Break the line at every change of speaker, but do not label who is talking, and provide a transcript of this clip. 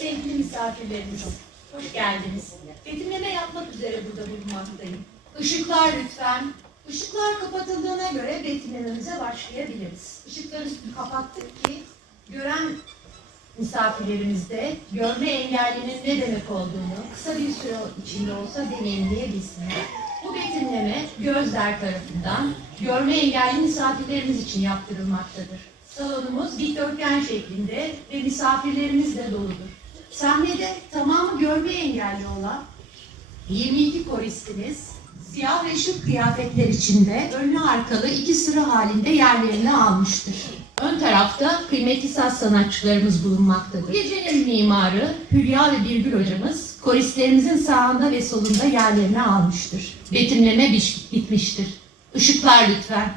Sevgili misafirlerimiz, hoş geldiniz. Betimleme yapmak üzere burada bulunmaktayım. Işıklar lütfen. Işıklar kapatıldığına göre betimlememize başlayabiliriz. Işıkları kapattık ki gören misafirlerimiz de görme engellinin ne demek olduğunu kısa bir süre içinde olsa deneyimleyebilsinler. Bu betimleme gözler tarafından görme engelli misafirlerimiz için yaptırılmaktadır. Salonumuz dikdörtgen şeklinde ve misafirlerimizle doludur. Sahnede tamamı görme engelli olan 22 koristimiz siyah ve şık kıyafetler içinde önlü arkalı iki sıra halinde yerlerini almıştır. Ön tarafta kıymetli saz sanatçılarımız bulunmaktadır. Gecenin mimarı Hülya ve Birgül hocamız koristlerimizin sağında ve solunda yerlerini almıştır. Betimleme bitmiştir. Işıklar lütfen.